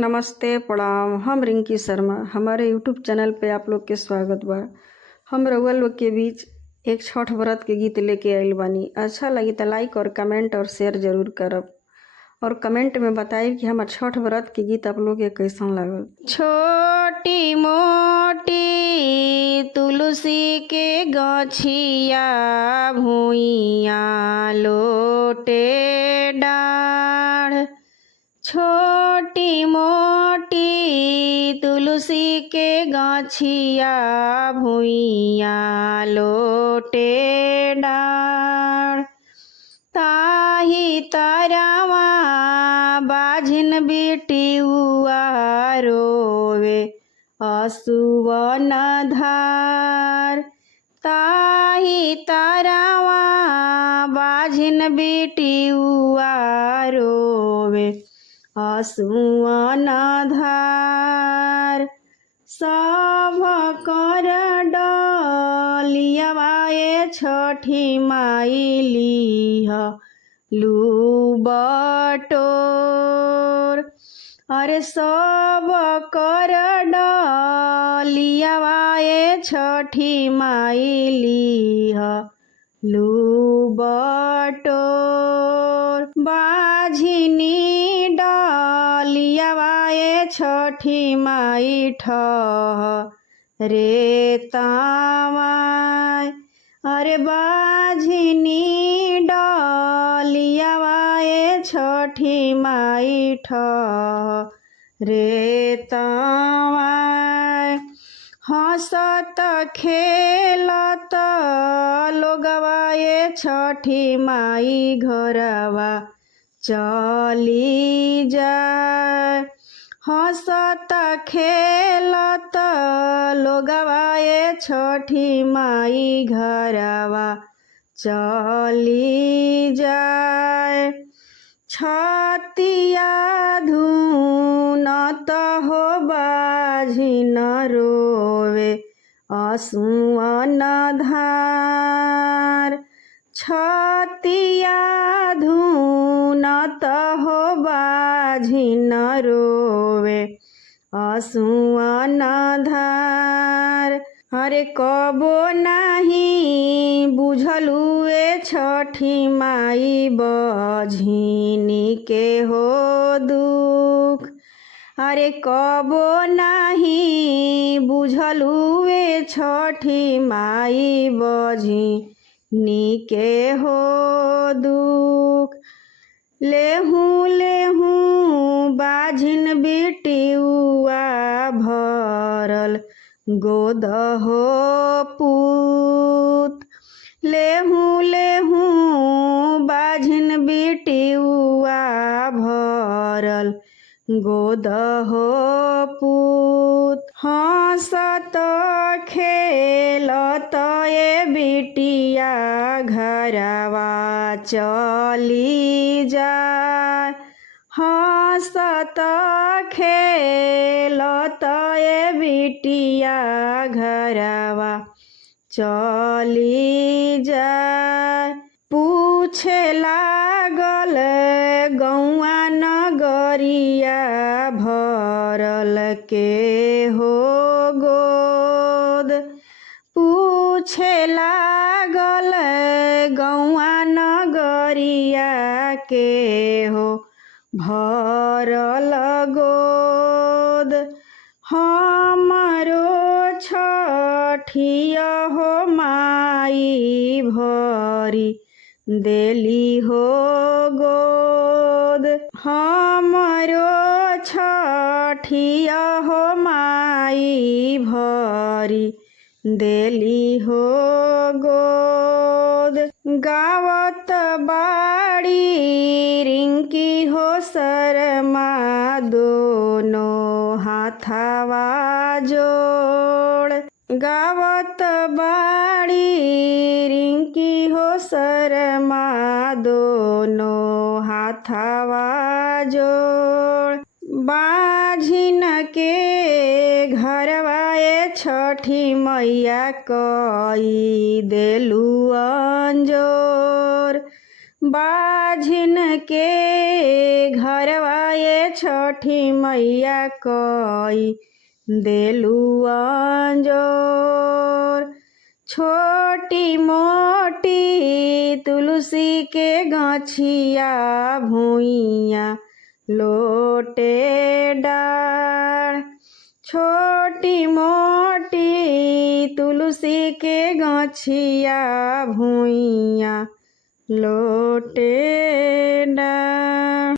नमस्ते प्रणाम। हम रिंकी शर्मा। हमारे यूट्यूब चैनल पे आप लोग के स्वागत बा। हम रउआ लोग के बीच एक छठ व्रत के गीत लेके आइल बानी। अच्छा लगी तो लाइक और कमेंट और शेयर जरूर करब और कमेंट में बताइब कि हमार छठ व्रत के गीत आप लोग के कैसन लागल। छोटी मोटी तुलसी के गछिया भुइया लोटे डाढ़, छोटी मोटी तुलसी के गाछिया भुइया लोटे डाढ़, ताही तरवा बाझिन बिटियुआ रोवे असुवन धार, ताही तरवा बाझिन बिटियुआ रोवे असुवन धार, सब कर डलियवा छठी माई लीह लू बटोर, अरे सब कर डलियवा छठी माई लीह लू बटोर, बाझिनी डलियवा छठी माई ठह रे तामाय, अरे बाझिनी डलियवा छठी माई ठह रे तामाय, हंसत खेलत लोगवा छठी माई घरवा चली जाए, हंसत खेलत लोगवा छठी माई घरवा चली जाए, छतिया धुनत हो बाझिन रोवे असुवन धार, छतिया धुनत हो बाझिन रोवे असुवन धार, अरे कबो नाही बुझलू छठी माई बझिनी के हो दुख, अरे कबो नाही बुझलू छठी माई बझिनी के हो दुख, लेहूँ लेहूँ बाझिन बिटियुआ भरल गोद हो पूत, लेहूँ लेहूँ बाझिन बिटियुआ भरल गोद हो पूत, हंसत खेलत बिटिया घरवा चली जाए, हंसत खेलत बिटिया घरवा चली जाए, पूछे लागल गौआ नगरिया भरल के हो गोद, पूछे लागल गौआ नगरिया के हो भरल गोद, हमरो छठिया हो माई भरी देली हो गोद, हमरो छठिया हो माई भरी देली हो गोद, गावत बाड़ी रिंकी हो शर्मा दोनों हाथवा जोड़, गावत बाड़ी रिंकी हो शर्मा दोनों हाथवा जोड़, बाझिन के घरवा छठी मैया कई देलू अंजोर, बाझिन के घरवा ये छठी मैया कई देलू अंजोर। छोटी मोटी तुलसी के गाछिया भुइया लोटे डार। छोटी मोटी तुलसी के गाछिया भुइया लोटे डार।